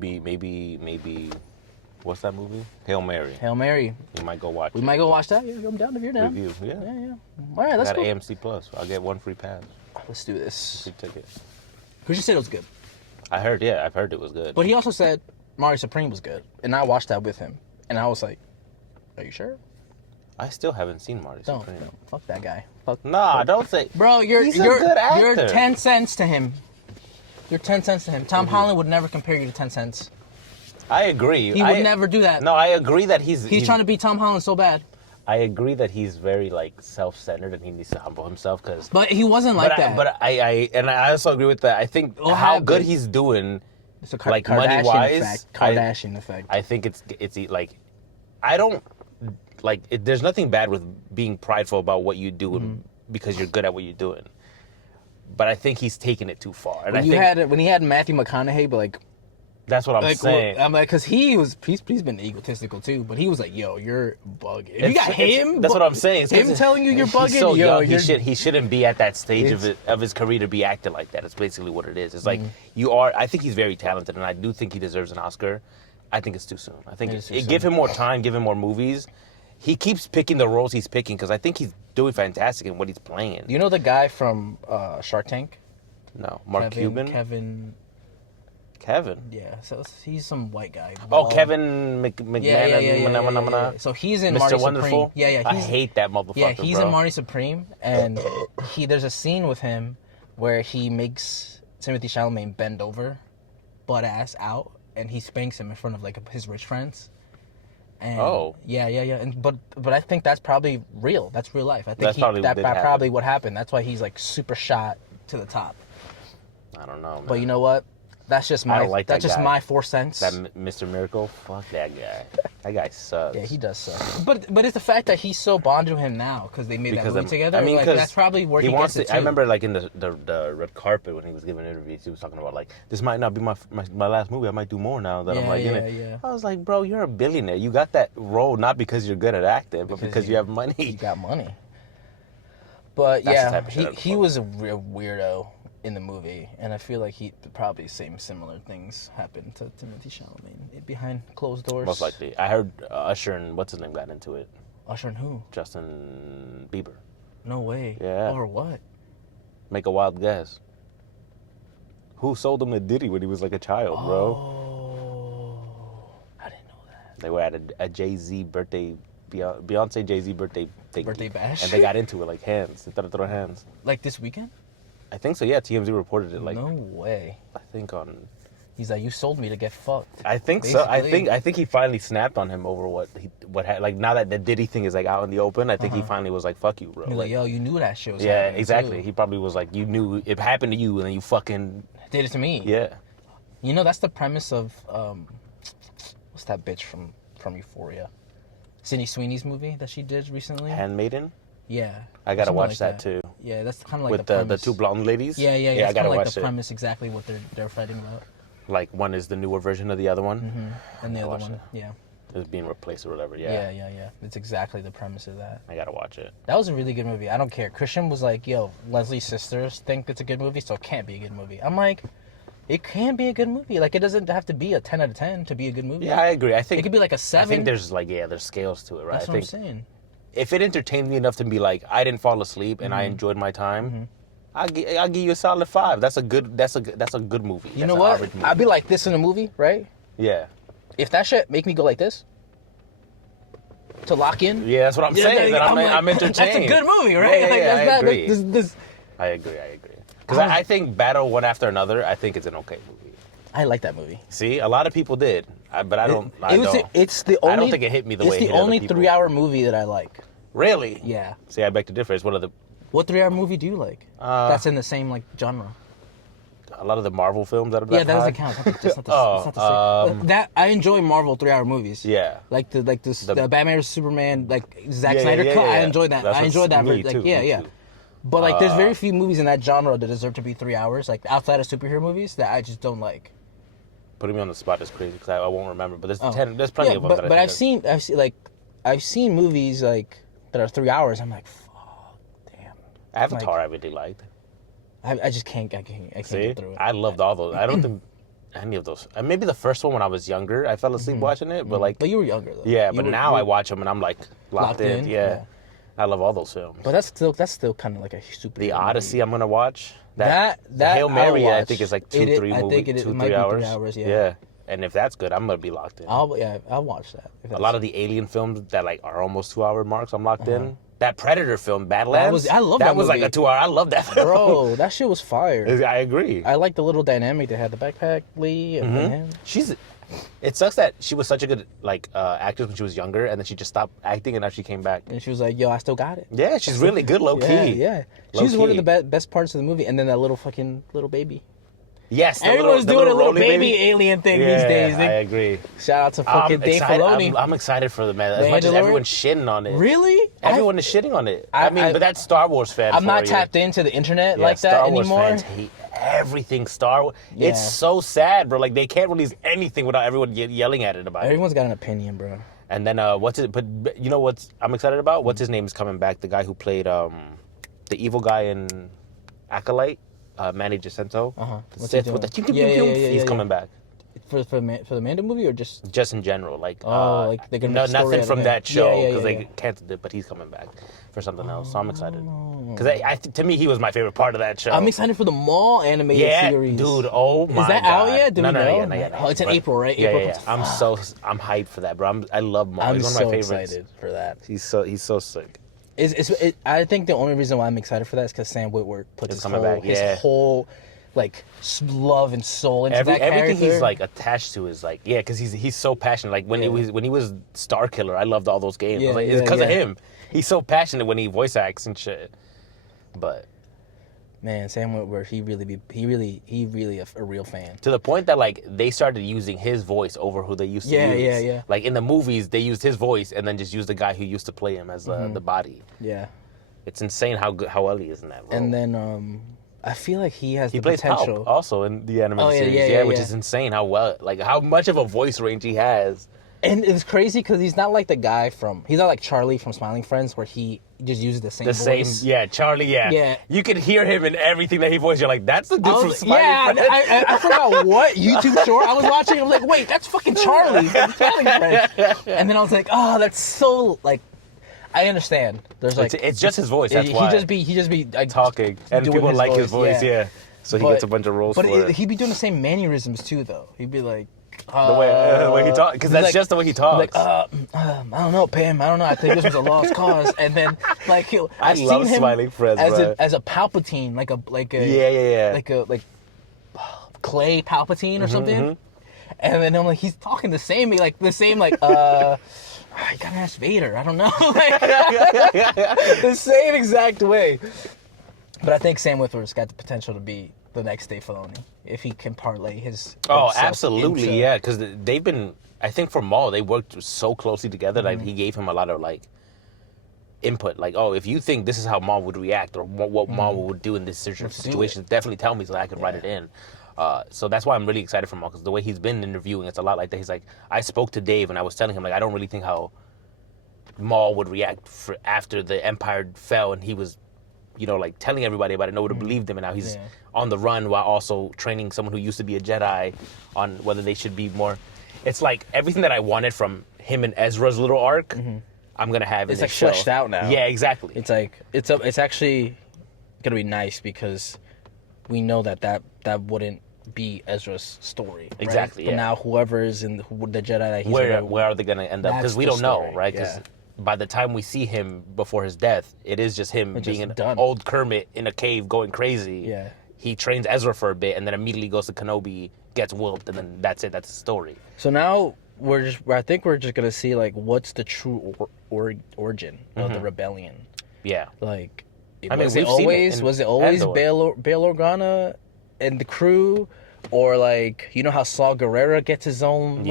Maybe. What's that movie? Hail Mary. Hail Mary. You might go watch. We might go watch that. Yeah, I'm down if you're down. Review. Yeah. Yeah. All right, let's go. AMC Plus. I'll get one free pass. Let's do this. Free ticket. Christian said it was good. I've heard it was good. But he also said Mario Supreme was good, and I watched that with him, and I was like, "Are you sure?" I still haven't seen Mario Supreme. Don't. Fuck that guy. Fuck. Nah, don't say. Bro, He's a good actor. You're 10 cents to him. You're 10 cents to him. Tom Holland would never compare you to 10 cents. I agree. He would never do that. No, I agree that he's trying to be Tom Holland so bad. I agree that he's very like self-centered and he needs to humble himself because. But he wasn't like that. But I also agree with that. I think how good he's doing, it's a like money wise, Kardashian effect. I think it's like, I don't like. There's nothing bad with being prideful about what you do because you're good at what you're doing. But I think he's taking it too far. And when he had Matthew McConaughey, but like. That's what I'm saying. I'm like, because he's been egotistical too, but he was like, "Yo, you're bugging." If you got him, that's what I'm saying. Him telling you you're bugging. He's so young. He shouldn't be at that stage of his career to be acting like that. It's basically what it is. It's like you are. I think he's very talented, and I do think he deserves an Oscar. I think it's too soon. I think give him more time, give him more movies. He keeps picking the roles he's picking because I think he's doing fantastic in what he's playing. You know the guy from Shark Tank? No, Mark Cuban. Kevin. Yeah, so he's some white guy. Kevin McMahon. Yeah. So he's in Mr. Marty Wonderful. Supreme. Yeah. I hate that motherfucker. Yeah, he's in Marty Supreme, and there's a scene with him where he makes Timothy Chalamet bend over, butt ass out, and he spanks him in front of like his rich friends. And yeah. And but I think that's probably real. That's real life. I think that's probably what happened. That's why he's like super shot to the top. I don't know, man. But you know what? That's just my 4 cents. That Mr. Miracle, fuck that guy. That guy sucks. Yeah, he does suck. But it's the fact that he's so bonded with him now because they made that movie together. I mean, like, that's probably where he wants it too. I remember like in the red carpet when he was giving interviews, he was talking about like, this might not be my last movie. I might do more now that I'm like in it. Yeah. I was like, bro, you're a billionaire. You got that role not because you're good at acting, but because you have money. You got money. But that's he was a real weirdo in the movie, and I feel like he probably similar things happened to Timothy Chalamet behind closed doors. Most likely. I heard Usher and what's his name got into it. Usher and who? Justin Bieber. No way. Yeah. Over what? Make a wild guess. Who sold him a Diddy when he was like a child, bro? Oh, I didn't know that. They were at a Jay-Z birthday, Beyonce Jay-Z birthday thing. Birthday bash? And they got into it like hands. They started throwing hands. Like this weekend? I think so, yeah. TMZ reported it like. No way. I think on. He's like, you sold me to get fucked. I think basically. So. I think he finally snapped on him over what like now that the Diddy thing is like out in the open. I think he finally was like, fuck you, bro. He's like, yo, you knew that shit was happening. Yeah, exactly. Too. He probably was like, you knew it happened to you, and then you fucking did it to me. Yeah. You know, that's the premise of what's that bitch from Euphoria? Sydney Sweeney's movie that she did recently. Handmaiden. Yeah. I gotta watch that too. Yeah, that's kind of like with the two blonde ladies. Yeah. I gotta watch the premise exactly what they're fighting about. Like one is the newer version of the other one, and the other one, is being replaced or whatever. Yeah. It's exactly the premise of that. I gotta watch it. That was a really good movie. I don't care. Christian was like, "Yo, Leslie's sisters think it's a good movie, so it can't be a good movie." I'm like, it can be a good movie. Like, it doesn't have to be a 10 out of 10 to be a good movie. Yeah, I agree. I think it could be like a 7. I think there's there's scales to it, right? That's what I'm saying. If it entertained me enough to be like, I didn't fall asleep and I enjoyed my time, I'll give you a solid 5. That's a good movie. You know what? I'd be like this in a movie, right? Yeah. If that shit make me go like this to lock in. Yeah, that's what I'm saying. I'm entertained. That's a good movie, right? Yeah, I agree. I agree. Because I think Battle One After Another, I think it's an okay movie. I like that movie. See, a lot of people did, but I don't. I don't think it hit me the way it hit other people. It's the only 3-hour movie that I like. Really? Yeah. See, I beg to differ. It's one of the. What 3-hour movie do you like? That's in the same like genre. A lot of the Marvel films that are. Yeah, that doesn't count. It's not the same. That I enjoy Marvel 3-hour movies. Yeah. Like the Batman vs Superman, like Zack Snyder cut. I enjoy that. I enjoy that. Me like too, yeah. But like, there's very few movies in that genre that deserve to be 3 hours. Like outside of superhero movies, that I just don't like. Putting me on the spot is crazy because I won't remember. But there's plenty of them. But I've seen movies like that are 3 hours. I'm like, fuck, damn. Avatar, I really liked. I just can't. I can't See? get through it. I loved all those. I don't think any of those. Maybe the first one when I was younger, I fell asleep watching it, but like. But you were younger though. Yeah, but now I watch them and I'm like locked in. Yeah. I love all those films. But that's still kind of like a super. The Odyssey, movie. I'm gonna watch. That Hail Mary, I think is like 2-3 I think it might be 3 hours. Yeah. And if that's good, I'm gonna be locked in. I'll watch that. A lot of the Alien films that like are almost 2-hour marks, I'm locked in. That Predator film, Badlands. I love that. That was movie. Like a 2-hour. I love that film. Bro, that shit was fire. I agree. I like the little dynamic they had. The backpack Lee and him. It sucks that she was such a good like actress when she was younger, and then she just stopped acting, and now she came back. And she was like, "Yo, I still got it." Yeah, she's really good, low key. Yeah, she was one of the best parts of the movie. And then that little baby. Yes, everyone's doing a little baby alien thing these days. I agree. Shout out to fucking Dave Filoni. I'm excited for the man. As much as everyone's shitting on it. Really? Everyone is shitting on it. But that's Star Wars fans. I'm not tapped into the internet like that Star Wars anymore. Fans hate everything Star Wars. Yeah. It's so sad, bro. Like they can't release anything without everyone yelling at it about it. Everyone's got an opinion, bro. And then but you know what I'm excited about? What's his name is coming back? The guy who played the evil guy in Acolyte. Manny Jacinto. What's he doing? He's coming back. For the Mando movie or just in general, like like they're gonna nothing from that show because they canceled it, but he's coming back for something else. So I'm excited because to me he was my favorite part of that show. I'm excited for the Maul animated series. Dude. Oh my God. Is that out yet? Do we know? Not yet. Oh, it's in April, right? Yeah. I'm hyped for that, bro. I love Maul. He's one of my favorites. I'm so excited for that. He's so sick. I think the only reason why I'm excited for that is because Sam Witwer puts his whole like love and soul into that character. Everything he's like attached to is like because he's so passionate. Like when he was Star Killer, I loved all those games. It's because of him. He's so passionate when he voice acts and shit. But man, Sam Witwer, he really a real fan. To the point that like they started using his voice over who they used to use. Yeah. Like in the movies, they used his voice and then just used the guy who used to play him as the body. Yeah. It's insane how well he is in that role. And then I feel like he has the plays potential. Palp also in the animated series. Which is insane how much of a voice range he has. And it's crazy because he's not like the guy he's not like Charlie from Smiling Friends where he just uses the same voice. Charlie, yeah. You can hear him in everything that he voices. You're like, that's the dude from Smiling Friends. I forgot what YouTube short I was watching. I'm like, wait, that's fucking Charlie from Smiling Friends. And then I was like, oh, that's so like. I understand. There's like it's just his voice. That's why he just be like, talking, and people like his voice. Yeah. So he gets a bunch of roles for it. But he'd be doing the same mannerisms too, though. He'd be like. The way he talks, because that's just the way he talks. Like, I don't know, Pam. I don't know. I think this was a lost cause. And then, like, I've seen him Smiling Friends, as a Palpatine, like Clay Palpatine or something. And then I'm like, he's talking the same, you gotta ask Vader. I don't know, the same exact way. But I think Sam Witwer's got the potential to be the next Dave Filoni if he can parlay his. Oh, absolutely, yeah. Because they've been, I think for Maul, they worked so closely together. Like he gave him a lot of like input. Like, oh, if you think this is how Maul would react or what Maul would do in this situation, definitely tell me so that I can write it in. So that's why I'm really excited for Maul, because the way he's been interviewing, it's a lot like that. He's like, I spoke to Dave and I was telling him, like, I don't really think how Maul would react after the Empire fell, and he was, like telling everybody about it. Nobody believed him, and now he's on the run while also training someone who used to be a Jedi on whether they should be more. It's like everything that I wanted from him and Ezra's little arc, I'm gonna have. It's like fleshed out now. Yeah, exactly. It's like it's actually gonna be nice because we know that wouldn't be Ezra's story. Right? Exactly. But now whoever is in the Jedi that he's where are they gonna end up? Because we don't know, right? Yeah. By the time we see him before his death, it is just him being an old Kermit in a cave going crazy. Yeah. He trains Ezra for a bit and then immediately goes to Kenobi, gets whooped, and then that's it. That's the story. So now I think we're just gonna see like what's the true origin of the rebellion. Yeah. Like, was it always Bail Organa and the crew? Or like, how Saw Gerrera gets his own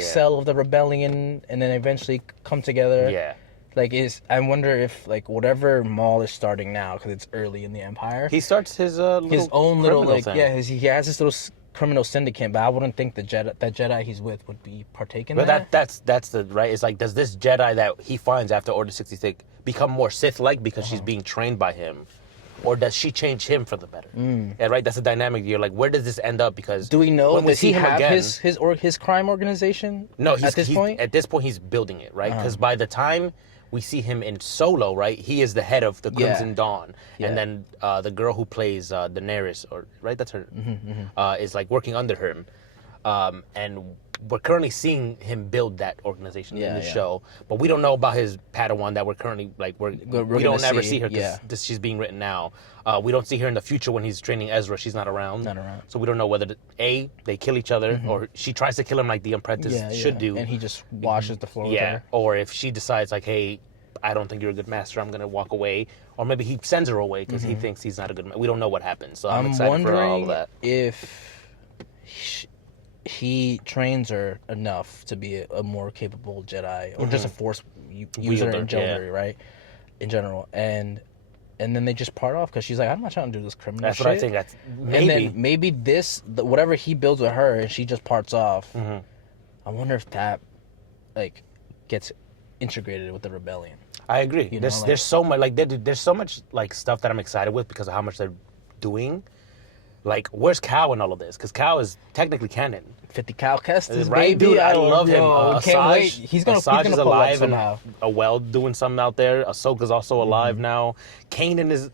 cell of the rebellion and then eventually come together. Yeah. Like, I wonder if like whatever Maul is starting now, because it's early in the Empire. He starts his own little thing. he has this little criminal syndicate, but I wouldn't think that Jedi he's with would be partaking. But that's the right. It's like, does this Jedi that he finds after Order 66 become more Sith-like because she's being trained by him? or does she change him for the better? Yeah, right. That's the dynamic. You're like, where does this end up? Because do we know? when we Does he see him have again, his crime organization? no, at this point. At this point, he's building it, right? Because by the time we see him in Solo, right, he is the head of the Crimson Dawn, and then the girl who plays Daenerys, or right, that's her, is like working under him, and we're currently seeing him build that organization in the show, but we don't know about his Padawan that we're currently like we don't ever see her because she's being written now. We don't see her in the future when he's training Ezra. She's not around. So we don't know whether they kill each other or she tries to kill him like the apprentice should do, and he just washes the floor with her. Or if she decides like, hey, I don't think you're a good master, I'm gonna walk away, or maybe he sends her away because he thinks he's not a good master. We don't know what happens, so I'm excited for all of that. If he trains her enough to be a more capable Jedi, or just a Force user in general, right? In general, and then they just part off because she's like, I'm not trying to do this criminal That's shit. what I think. That's maybe. And then maybe whatever he builds with her, and she just parts off. I wonder if that like gets integrated with the rebellion. I agree. There's so much there's so much like stuff that I'm excited with because of how much they're doing. Like, where's Cal in all of this? Because Cal is technically canon. 50 Cal Kestis, right, baby. Dude, I love him. Can't wait. He's gonna is pull alive up somehow. and well doing something out there. Ahsoka's also alive now. Kanan's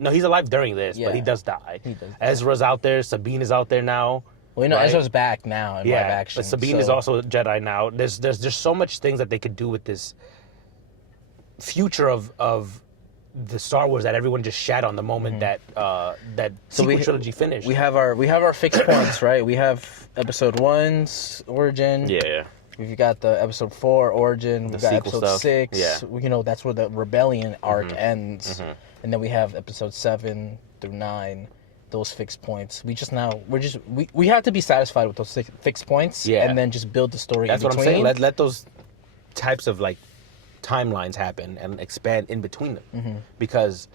he's alive during this, but he does die. Ezra's out there. Sabine is out there now. Well, Ezra's back now in live action. But Sabine is also a Jedi now. There's so much things that they could do with this future of the Star Wars that everyone just shat on the moment that sequel trilogy finished. We have our fixed points, right? We have Episode 1's origin. Yeah. We've got the Episode 4 origin. We've got Episode stuff. 6. Yeah. That's where the rebellion arc ends. And then we have Episode 7 through 9. Those fixed points. We have to be satisfied with those fixed points, and then just build the story. That's in what between. I'm saying. Let those types of like timelines happen and expand in between them, because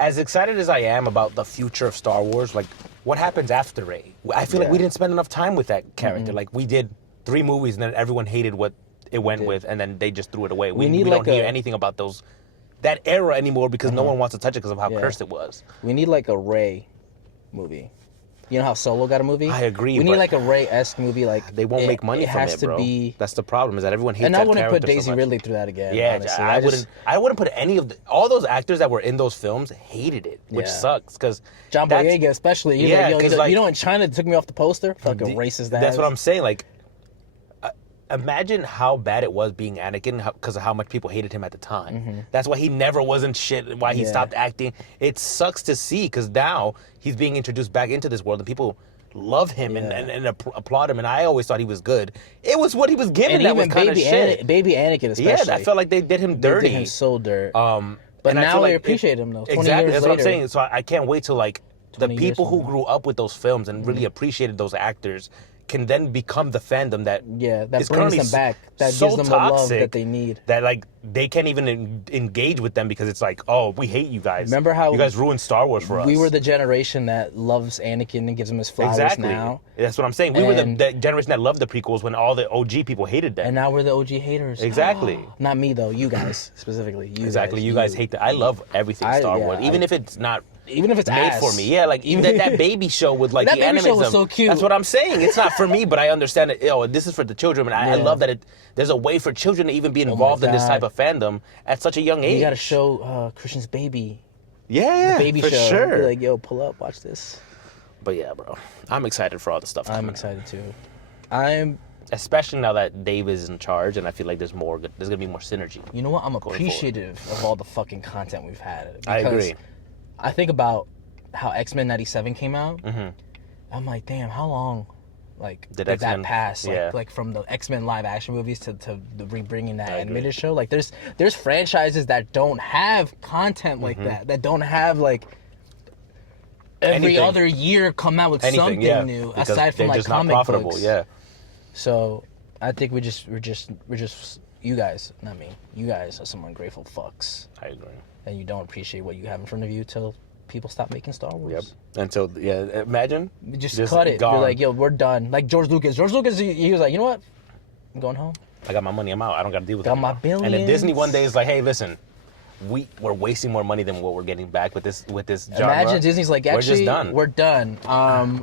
as excited as I am about the future of Star Wars, like what happens after Rey? I feel like we didn't spend enough time with that character. Like we did 3 movies and then everyone hated what it went with, and then they just threw it away. We don't hear anything about that era anymore because no one wants to touch it because of how cursed it was. We need like a Rey movie. You know how Solo got a movie? I agree. We need like a Rey-esque movie. Like they won't make money from it, bro. That's the problem. Is that everyone hates that character so much. And I wouldn't put Daisy Ridley through that again. Yeah, honestly. I wouldn't put any of all those actors that were in those films hated it, which sucks because John Boyega especially. He's you know, in China they took me off the poster. Fucking racist. That's what I'm saying. Like, imagine how bad it was being Anakin because of how much people hated him at the time. That's why he never wasn't shit. Why he stopped acting. It sucks to see because now he's being introduced back into this world and people love him and applaud him, and I always thought he was good. It was what he was given and that was kind of shit. Baby Anakin especially. Yeah, I felt like they did him dirty. They did him so dirt. But now they appreciate him though. 20 exactly, years that's later. what I'm saying. So I can't wait till like the people who now. grew up with those films and really appreciated those actors can then become the fandom that that brings them back. That so gives them the love that they need. That like they can't even engage with them because it's like, oh, we hate you guys. Remember how you guys ruined Star Wars for us? We were the generation that loves Anakin and gives him his flowers now. That's what I'm saying. We were the generation that loved the prequels when all the OG people hated them. And now we're the OG haters. Exactly. Not me though. You guys specifically. You guys hate that. I love everything Star Wars, even if it's not. Even if it's made for me, like even that baby show with like that the baby animism. Show was so cute. That's what I'm saying. It's not for me, but I understand it. This is for the children, and I love that there's a way for children to even be involved in this type of fandom at such a young age. You got to show Christian's baby. Yeah, the baby for show. Sure. Be like, yo, pull up, watch this. But yeah, bro, I'm excited for all the stuff. I'm excited too. Especially now that Dave is in charge, and I feel like there's gonna be more synergy. You know what? I'm appreciative of all the fucking content we've had. I agree. I think about how X-Men 97 came out. I'm like, damn, how long did that pass? Like from the X-Men live action movies to the rebringing that animated show. Like there's franchises that don't have content like that don't have like every other year come out with something new aside from like comic books. Yeah. So I think we're just you guys, not me. You guys are some ungrateful fucks. I agree. And you don't appreciate what you have in front of you till people stop making Star Wars. Yep. Until imagine just cut it. Gone. You're like, yo, we're done. Like George Lucas. He was like, you know what? I'm going home. I got my money. I'm out. I don't got to deal with it. Got my billions. And then Disney one day is like, hey, listen, we're wasting more money than what we're getting back with this genre. Imagine Disney's like, actually, we're just done. We're done.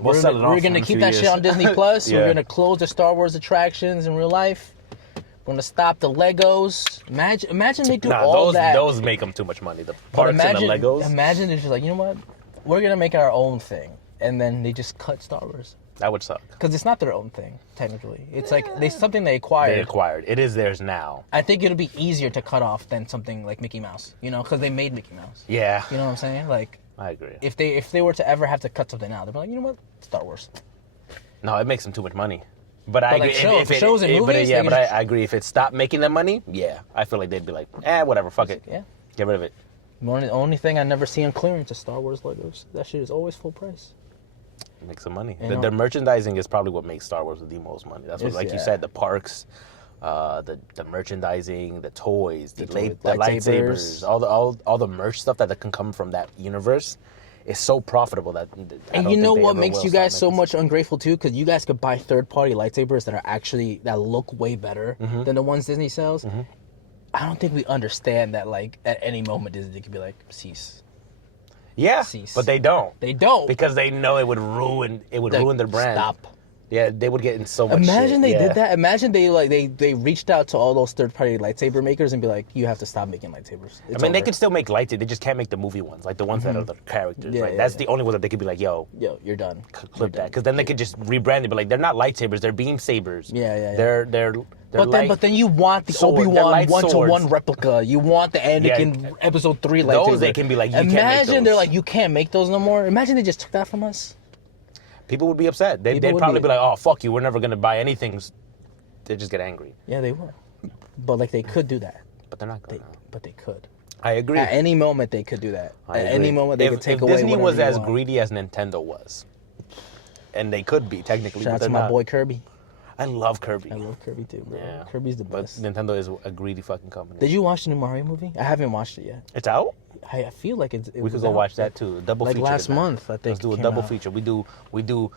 We'll sell it off we're gonna in a keep few that shit years. on Disney Plus. Yeah. We're gonna close the Star Wars attractions in real life. We're gonna stop the Legos. Imagine they do all that. Those make them too much money. The But parks imagine, and the Legos. Imagine they're just like, you know what? We're gonna make our own thing, and then they just cut Star Wars That would suck. because it's not their own thing technically. It's like something they acquired. They acquired. It is theirs now. I think it'll be easier to cut off than something like Mickey Mouse, you know, because they made Mickey Mouse. Yeah. You know what I'm saying? Like, I agree. if they were to ever have to cut something out, they'd be like, you know what? Star Wars. No, it makes them too much money. But I like agree. shows and movies, they just- I agree. If it stopped making them money, yeah, I feel like they'd be like, whatever, fuck it. Yeah. Get rid of it. The only thing I never see on clearance is Star Wars Legos. That shit is always full price. Make some money. You know? The merchandising is probably what makes Star Wars the most money. That's what, It's- like you yeah. said, the parks, the merchandising, the toys, the toys, lightsabers, all the merch stuff that can come from that universe is so profitable that. And you know what makes you guys so much ungrateful too? Because you guys could buy third-party lightsabers that look way better than the ones Disney sells. I don't think we understand that. Like at any moment, Disney could be like, cease. Yeah, Cease. but they don't. They don't. Because they know it would ruin their brand. Stop. Yeah, they would get in so much Imagine shit. they did that. Imagine they reached out to all those third-party lightsaber makers and be like, you have to stop making lightsabers. It's I mean, they over. can still make lightsabers. They just can't make the movie ones, like the ones that are the characters. Yeah, right? yeah, That's yeah. the only one that they could be like, yo, Yo, you're done. clip that. Because then they could just rebrand it, but like they're not lightsabers, they're beam sabers. Yeah. They're But then you want the sword. They're Obi-Wan light one-to-one swords. replica. You want the Anakin Episode 3 lightsaber. Those they can be like, you can't make Imagine they're those. like, you can't make those no more. Imagine they just took that from us. people would be upset. They'd People would probably be- be like, oh, fuck you, we're never going to buy anything. They just get angry. Yeah, they will. But like they could do that. But they're not going to. But they could. I agree. At any moment they could do that. I At agree. any moment they If- could take if away Disney whatever was you as want. greedy as Nintendo was, and they could be technically, Shout but out they're to my not. boy Kirby. I love Kirby. I love Kirby too, bro. Yeah. Kirby's the But best. Nintendo is a greedy fucking company. Did you watch the new Mario movie? I haven't watched it yet. It's out? I feel like it We was could go out, watch that too. Double like feature. last tonight. month, I think. Let's do a it came double out. feature. We do.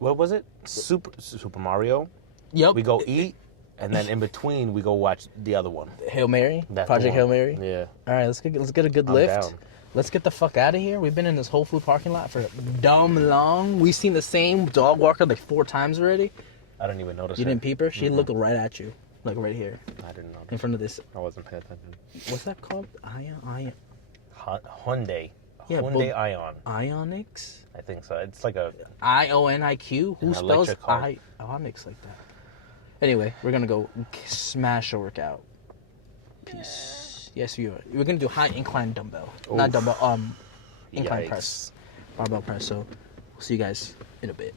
What was it? Super Mario. Yep. We go eat, and then in between we go watch the other one. Hail Mary. That's the Project one. Hail Mary. Yeah. All right, let's get a good I'm lift. down. Let's get the fuck out of here. We've been in this Whole Food parking lot for dumb long. We've seen the same dog walker like 4 times already. I didn't even notice. You her. didn't peep her? She looked right at you, like right here, I didn't notice. in front of this. I wasn't paying attention. What's that called? Hyundai. Yeah, Hyundai but- Ion. Ionics. I think so. It's like a. IONIQ. Who An spells electric car. Ionics like that? Anyway, we're gonna go smash a workout. Peace. Yes, we're gonna do high incline dumbbell, not Oof. dumbbell. Incline Yikes. press, barbell press. So, we'll see you guys in a bit.